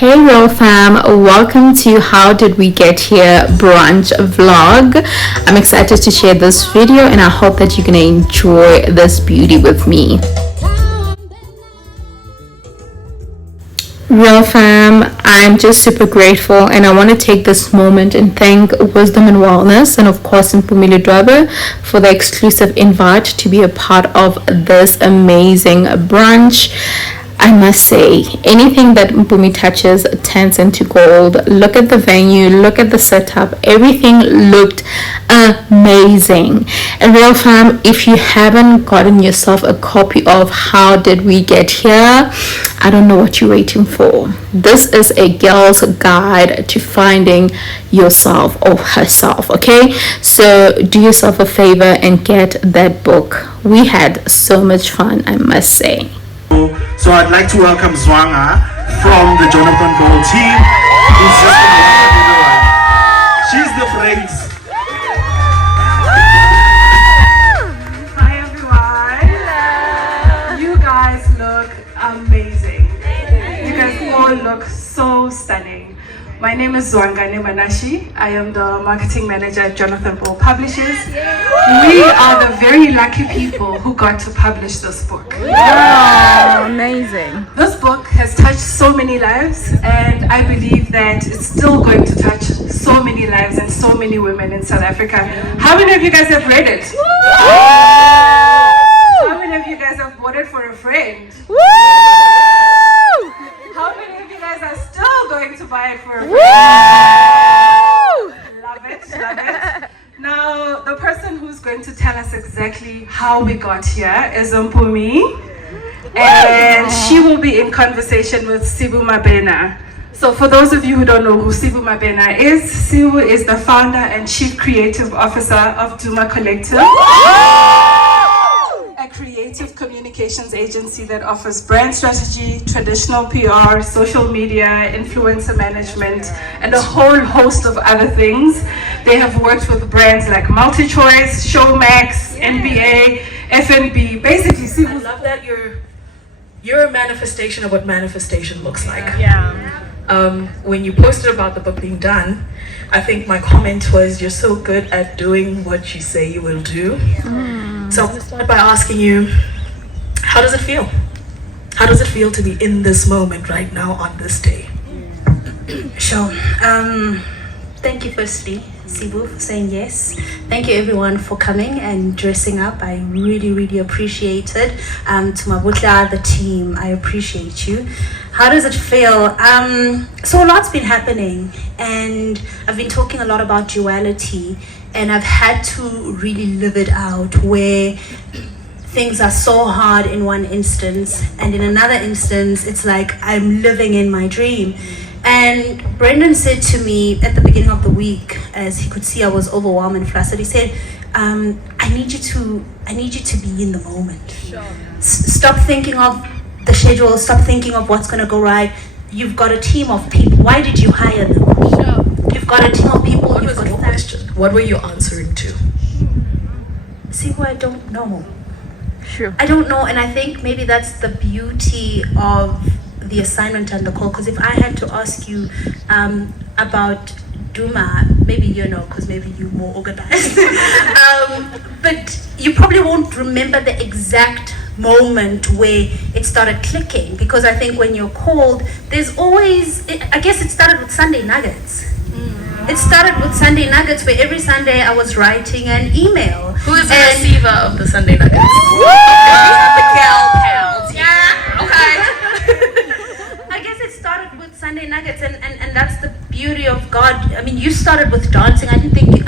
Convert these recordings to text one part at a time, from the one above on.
Hey Real Fam, welcome to How Did We Get Here Brunch vlog. I'm excited to share this video and I hope that you're gonna enjoy this beauty with me. Real Fam, I'm just super grateful and I want to take this moment and thank Wisdom and Wellness and of course Mpoomy for the exclusive invite to be a part of this amazing brunch. I must say, anything that Mpoomy touches turns into gold. Look at the venue, look at the setup. Everything looked amazing. And Real Fam, if you haven't gotten yourself a copy of How Did We Get Here, I don't know what you're waiting for. This is a girl's guide to finding yourself or herself, okay? So do yourself a favor and get that book. We had so much fun, I must say. So I'd like to welcome Zwanga from the Jonathan Ball team. Who's just going to welcome everyone. She's the phrase. Hi everyone. You guys look amazing. You guys all look so stunning. My name is Zwanga Manashi. I am the marketing manager at Jonathan Ball Publishers. We are the very lucky people who got to publish this book. Wow, amazing. This book has touched so many lives and I believe that it's still going to touch so many lives and so many women in South Africa. How many of you guys have read it? How many of you guys have bought it for a friend? How many of you guys are still going to buy it for a friend? Love it, love it. Now, the person who's going to tell us exactly how we got here is Mpoomy. And she will be in conversation with Sibu Mabena. So for those of you who don't know who Sibu Mabena is, Sibu is the founder and chief creative officer of Duma Collective. A creative communications agency that offers brand strategy, traditional PR, social media, influencer management, and a whole host of other things. They have worked with brands like MultiChoice, Showmax, NBA, FNB. Basically, I love that you're a manifestation of what manifestation looks like. Yeah. When you posted about the book being done, I think my comment was, you're so good at doing what you say you will do. So I'm going to start by asking you, how does it feel? How does it feel to be in this moment right now on this day? Sure. Thank you firstly, Sibu, for saying yes. Thank you everyone for coming and dressing up. I really appreciate it. To Mabutla, the team, I appreciate you. How does it feel? So a lot's been happening and I've been talking a lot about duality and I've had to really live it out where things are so hard in one instance and in another instance it's like I'm living in my dream. And Brenden said to me at the beginning of the week, as he could see I was overwhelmed and flustered, he said, I need you to be in the moment. Sure. Stop thinking of the schedule, stop thinking of what's going to go right. You've got a team of people. Why did you hire them? Sure. You've got a team of people. What was your question? What were you answering to? See, I don't know. Sure. I don't know, and I think maybe that's the beauty of the assignment and the call, because if I had to ask you about Duma, maybe you know, because maybe you're more organized, but you probably won't remember the exact moment where it started clicking, because I think when you're called, there's always, I guess it started with Sunday Nuggets. It started with Sunday Nuggets, where every Sunday I was writing an email. Who is the receiver of the Sunday Nuggets? Woo! The pals. Yeah. Okay. I guess it started with Sunday Nuggets, and that's the beauty of God. I mean, you started with dancing. I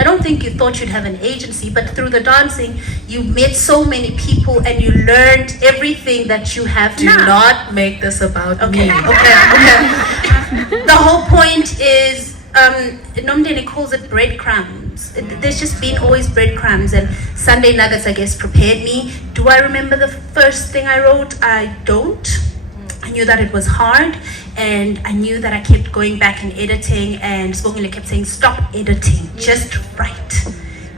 don't think you thought you'd have an agency, but through the dancing, you met so many people and you learned everything that you have Do now. not make this about me. Okay. The whole point is, Nomdeni calls it breadcrumbs. There's just been always breadcrumbs, and Sunday Nuggets, I guess, prepared me. Do I remember the first thing I wrote? I don't. I knew that it was hard, and I knew that I kept going back and editing, and Spongile kept saying, stop editing, just write.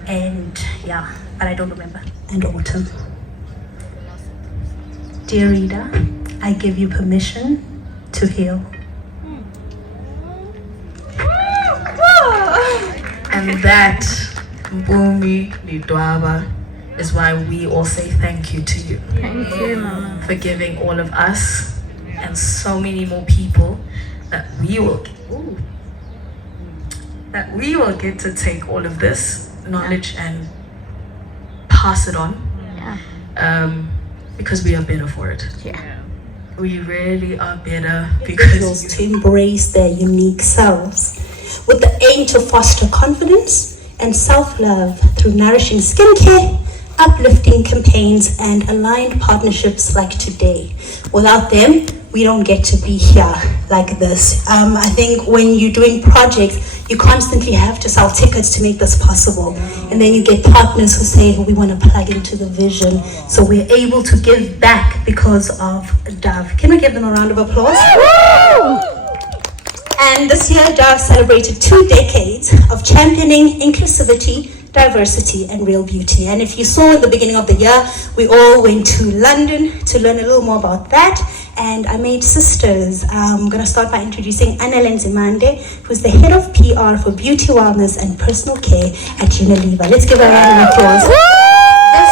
And yeah, but I don't remember. And autumn. Dear reader, I give you permission to heal. And that, Mpoomy Lidwaba, is why we all say thank you to you. Thank you, Mama. For giving all of us and so many more people that we will get to take all of this knowledge and pass it on. Because we are better for it. We really are better because to embrace their unique selves with the aim to foster confidence and self-love through nourishing skincare, uplifting campaigns, and aligned partnerships like today. Without them, we don't get to be here like this. I think when you're doing projects, you constantly have to sell tickets to make this possible. And then you get partners who say, we want to plug into the vision. So we're able to give back because of Dove. Can we give them a round of applause? And this year, Dove celebrated 2 decades of championing inclusivity, diversity, and real beauty. And if you saw in the beginning of the year, we all went to London to learn a little more about that. And I made sisters. I'm going to start by introducing Annalyn Zimande, who's the head of PR for beauty, wellness, and personal care at Unilever. Let's give her a round of applause. This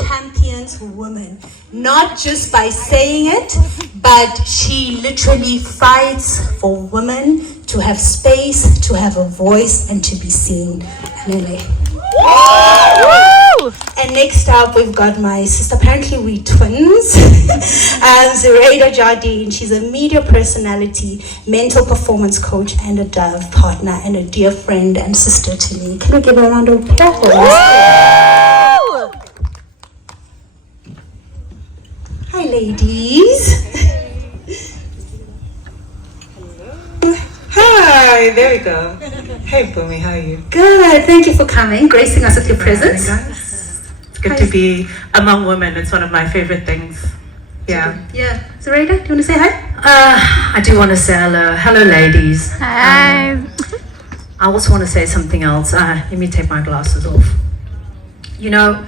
woman champions women, not just by saying it, but she literally fights for women to have space, to have a voice, and to be seen. Lele. And next up, we've got my sister. Apparently, we twins. Zuraida Jardine. She's a media personality, mental performance coach, and a Dove partner, and a dear friend and sister to me. Can we give her a round of applause? Hi, ladies. Hi, there we go. Hey, Mpoomy, how are you? Good. Thank you for coming, gracing us with your presence. It's good to be among women. It's one of my favorite things. Yeah. Zuraida, do you want to say hi? I do want to say hello. Hello, ladies. Hi. I also want to say something else. Let me take my glasses off. You know,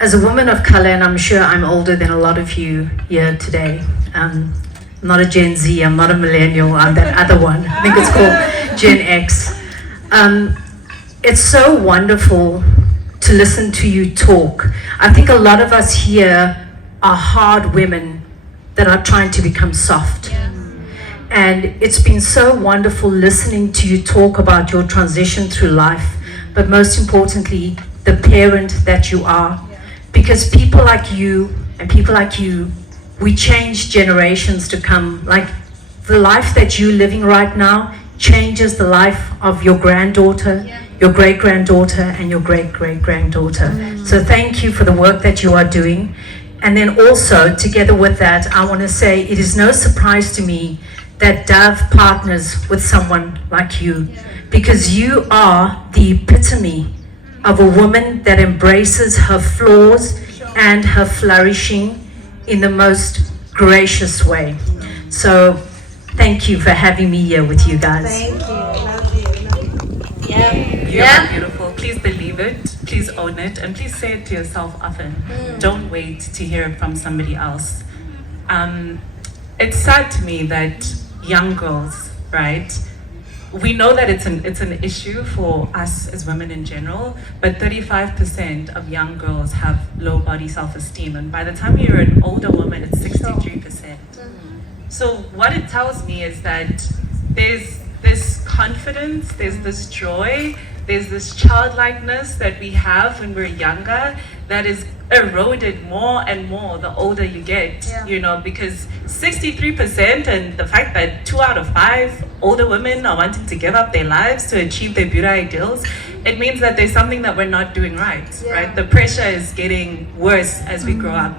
as a woman of color, and I'm sure I'm older than a lot of you here today, I'm not a Gen Z, I'm not a millennial, I'm that other one. I think it's called Gen X. It's so wonderful to listen to you talk. I think a lot of us here are hard women that are trying to become soft. And it's been so wonderful listening to you talk about your transition through life, but most importantly, the parent that you are. Because people like you and people like you, we change generations to come. Like the life that you're living right now changes the life of your granddaughter, your great-granddaughter, and your great-great-granddaughter. So thank you for the work that you are doing. And then also, together with that, I want to say it is no surprise to me that Dove partners with someone like you, because you are the epitome of a woman that embraces her flaws and her flourishing in the most gracious way. So thank you for having me here with you guys. Thank you. Love you. You are beautiful. Please believe it. Please own it. And please say it to yourself often. Don't wait to hear it from somebody else. It's sad to me that young girls, right? We know that it's an issue for us as women in general, but 35% of young girls have low body self-esteem. And by the time you're an older woman, it's 63%. So what it tells me is that there's this confidence, there's this joy, there's this childlikeness that we have when we're younger that is eroded more and more the older you get, you know, because 63% and the fact that 2 out of 5 older women are wanting to give up their lives to achieve their beauty ideals, it means that there's something that we're not doing right, right? The pressure is getting worse as we grow up.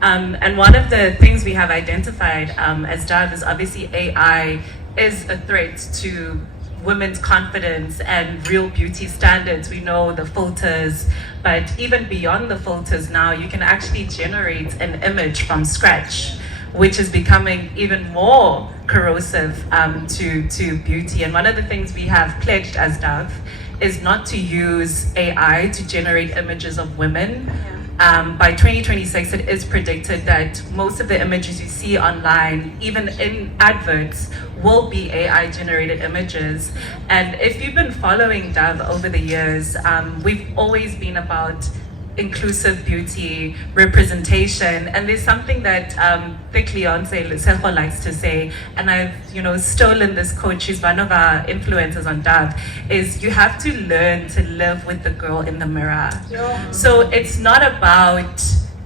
And one of the things we have identified as Dove is obviously AI is a threat to women's confidence and real beauty standards. We know the filters, but even beyond the filters now, you can actually generate an image from scratch, which is becoming even more corrosive to beauty. And one of the things we have pledged as Dove is not to use AI to generate images of women, by 2026, it is predicted that most of the images you see online, even in adverts, will be AI generated images. And if you've been following Dove over the years, we've always been about inclusive beauty, representation, and there's something that Thick Leonce likes to say, and I've stolen this quote. She's one of our influencers on Dove, is you have to learn to live with the girl in the mirror. Yeah. So it's not about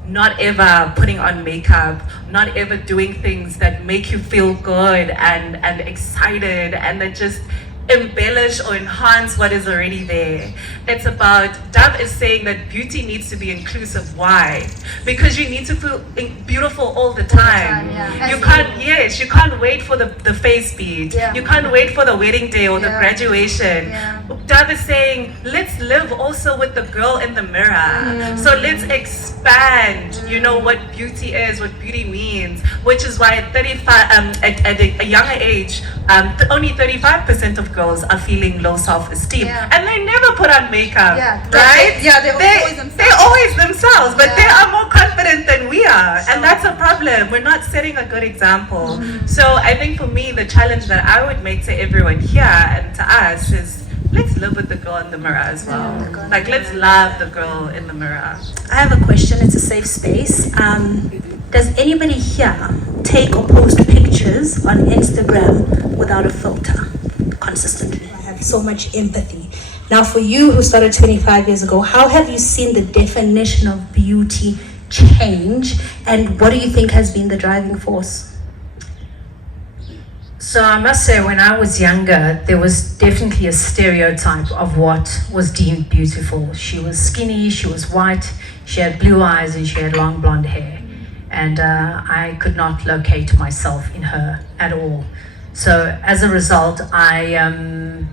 not ever putting on makeup, not ever doing things that make you feel good and excited and that just embellish or enhance what is already there. It's about, Dove is saying that beauty needs to be inclusive. Why? Because you need to feel beautiful all the time. You can't wait for the face bead. Yeah. You can't wait for the wedding day or the graduation. Yeah. Dove is saying, let's live also with the girl in the mirror. So let's expand, what beauty is, what beauty means, which is why at 35, at a younger age, only 35% of girls are feeling low self-esteem, and they never put on makeup, right? They're always themselves, but they are more confident than we are, and that's a problem. We're not setting a good example. So I think for me, the challenge that I would make to everyone here and to us is, let's live with the girl in the mirror as well. Like, let's love the girl in the mirror. I have a question. It's a safe space. Does anybody here take or post pictures on Instagram without a filter consistently? I have so much empathy. Now, for you who started 25 years ago, how have you seen the definition of beauty change, and what do you think has been the driving force? So I must say, when I was younger, there was definitely a stereotype of what was deemed beautiful. She was skinny, she was white, she had blue eyes, and she had long blonde hair. And I could not locate myself in her at all. So as a result, I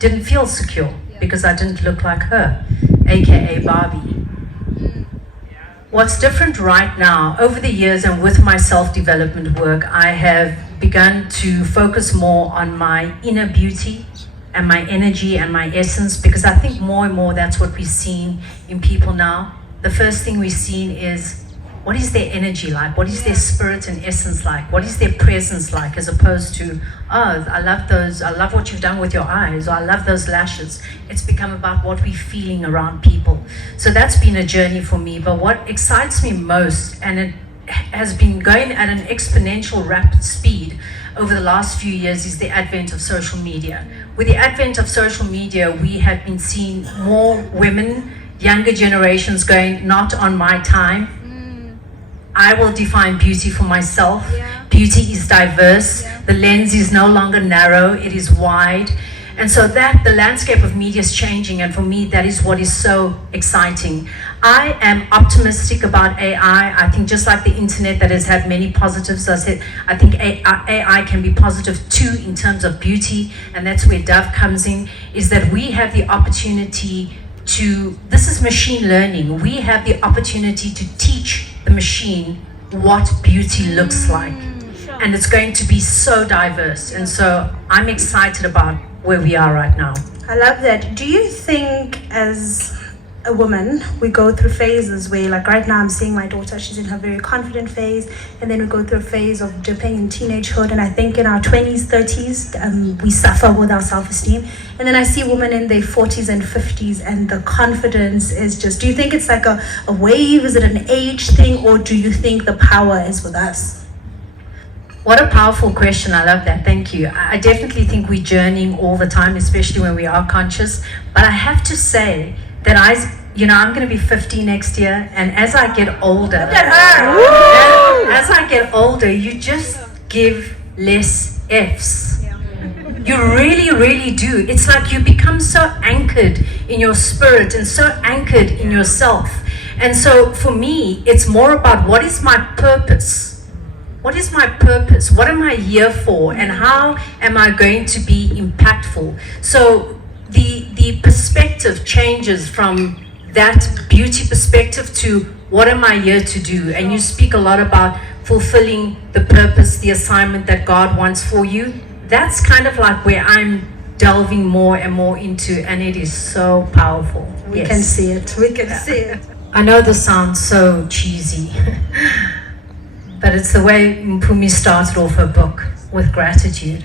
didn't feel secure because I didn't look like her, aka Barbie. What's different right now, over the years and with my self-development work, I have begun to focus more on my inner beauty and my energy and my essence, because I think more and more that's what we're seeing in people now. The first thing we're seeing is, what is their energy like? What is their spirit and essence like? What is their presence like? As opposed to, oh, I love those, I love what you've done with your eyes, or I love those lashes. It's become about what we're feeling around people. So that's been a journey for me. But what excites me most, and it has been going at an exponential rapid speed over the last few years, is the advent of social media. With the advent of social media, we have been seeing more women, younger generations going, not on my time. I will define beauty for myself. Beauty is diverse. The lens is no longer narrow, it is wide. And so that the landscape of media is changing, and for me, that is what is so exciting. I am optimistic about AI. I think just like the internet that has had many positives, I think AI can be positive too in terms of beauty, and that's where Dove comes in, is that we have the opportunity to, this is machine learning, we have the opportunity to teach the machine what beauty looks like. And it's going to be so diverse. And so I'm excited about where we are right now. I love that. Do you think as a woman, we go through phases where, like right now I'm seeing my daughter, she's in her very confident phase, and then we go through a phase of dipping in teenagehood, and I think in our 20s, 30s, we suffer with our self-esteem. And then I see women in their 40s and 50s, and the confidence is just, do you think it's like a wave? Is it an age thing, or do you think the power is with us? What a powerful question. I love that. Thank you. I definitely think we're journeying all the time, especially when we are conscious. But I have to say that I'm going to be 50 next year, and as I get older, you just give less Fs. You really, really do. It's like you become so anchored in your spirit and so anchored in yourself. And so for me, it's more about, what is my purpose? What is my purpose? What am I here for? And how am I going to be impactful? So the perspective changes from that beauty perspective to, what am I here to do? And you speak a lot about fulfilling the purpose, the assignment that God wants for you. That's kind of like where I'm delving more and more into, and it is so powerful. We can see it. We can see it. I know this sounds so cheesy, but it's the way Mpoomy started off her book, with gratitude.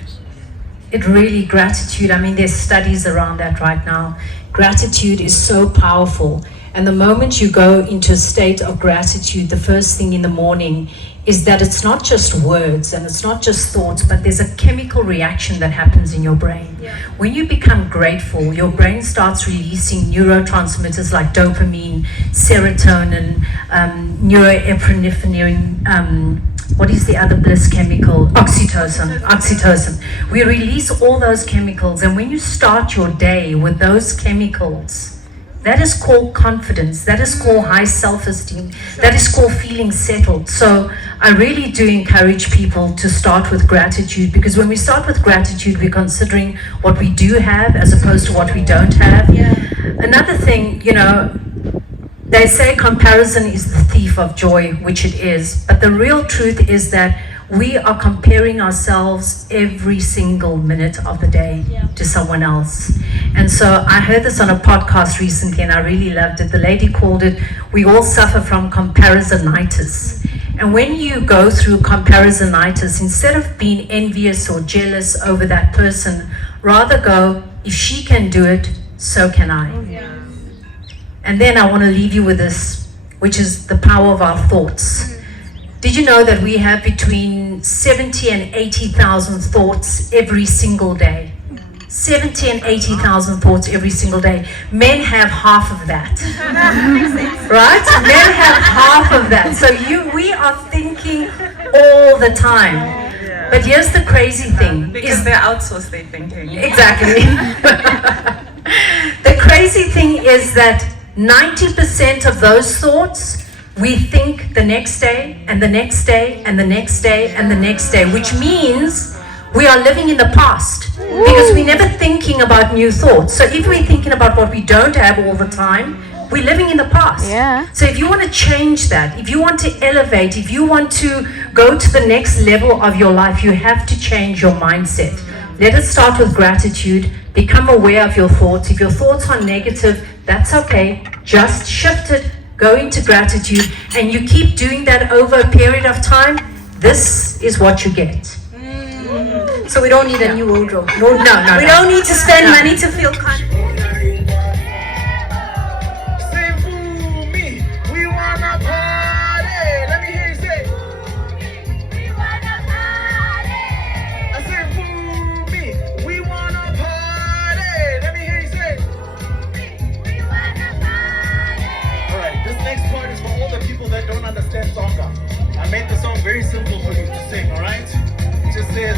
It really, gratitude, I mean, there's studies around that right now. Gratitude is so powerful. And the moment you go into a state of gratitude, the first thing in the morning is that it's not just words and it's not just thoughts, but there's a chemical reaction that happens in your brain. Yeah. When you become grateful, your brain starts releasing neurotransmitters like dopamine, serotonin, neuroepinephrine, what is the other bliss chemical? Oxytocin. We release all those chemicals, and when you start your day with those chemicals, that is called confidence, that is called high self-esteem, that is called feeling settled. So I really do encourage people to start with gratitude, because when we start with gratitude, we're considering what we do have as opposed to what we don't have. Yeah. Another thing, you know, they say comparison is the thief of joy, which it is, but the real truth is that we are comparing ourselves every single minute of the day to someone else. And so I heard this on a podcast recently and I really loved it. The lady called it, we all suffer from comparisonitis. And when you go through comparisonitis, instead of being envious or jealous over that person, rather go, if she can do it, so can I. Yeah. And then I want to leave you with this, which is the power of our thoughts. Did you know that we have between 70 and 80,000 thoughts every single day? 70 and 80,000 thoughts every single day. Men have half of that. Right? Men have half of that. So we are thinking all the time. But here's the crazy thing. Because they're outsourced their thinking. Exactly. The crazy thing is that 90% of those thoughts we think the next day and the next day and the next day and the next day, which means we are living in the past because we're never thinking about new thoughts. So if we're thinking about what we don't have all the time, we're living in the past. Yeah. So if you want to change that, if you want to elevate, if you want to go to the next level of your life, you have to change your mindset. Let it start with gratitude. Become aware of your thoughts. If your thoughts are negative, that's okay. Just shift it. Go into gratitude, and you keep doing that over a period of time. This is what you get. So we don't need a new wardrobe. No. We don't need to spend money to feel confident. We wanna party. Let me hear you say. We wanna party. I said, Mpoomy, we wanna party. Let me hear you say. We wanna party. All right, this next part is for all the people that don't understand soccer. I made the song very simple for you to sing. All right, it just says.